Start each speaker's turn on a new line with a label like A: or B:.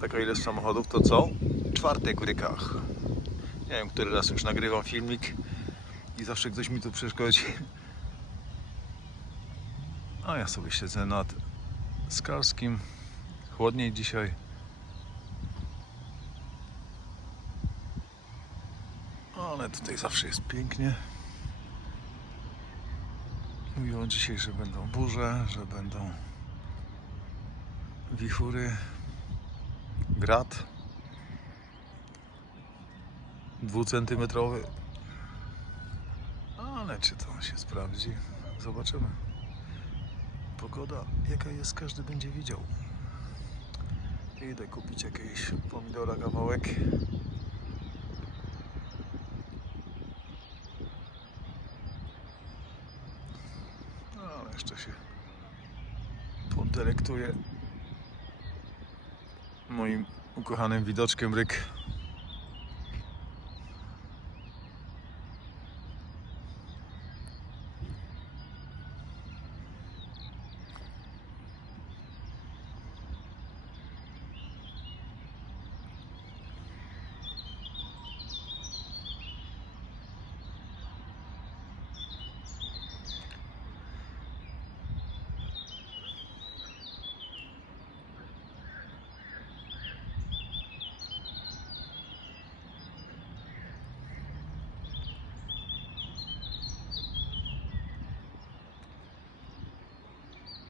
A: taka ilość samochodów, to co? Czwartek w rykach. Nie wiem, który raz już nagrywam filmik i zawsze ktoś mi tu przeszkodzi. A ja sobie siedzę nad Skarskim. Chłodniej dzisiaj. Ale tutaj zawsze jest pięknie. Mówiło dzisiaj, że będą burze, że będą wichury, grad dwucentymetrowy. Ale czy to się sprawdzi? Zobaczymy. Pogoda jaka jest, każdy będzie widział. Idę kupić jakieś pomidora kawałek. No, ale jeszcze się podelektuję moim ukochanym widoczkiem ryk.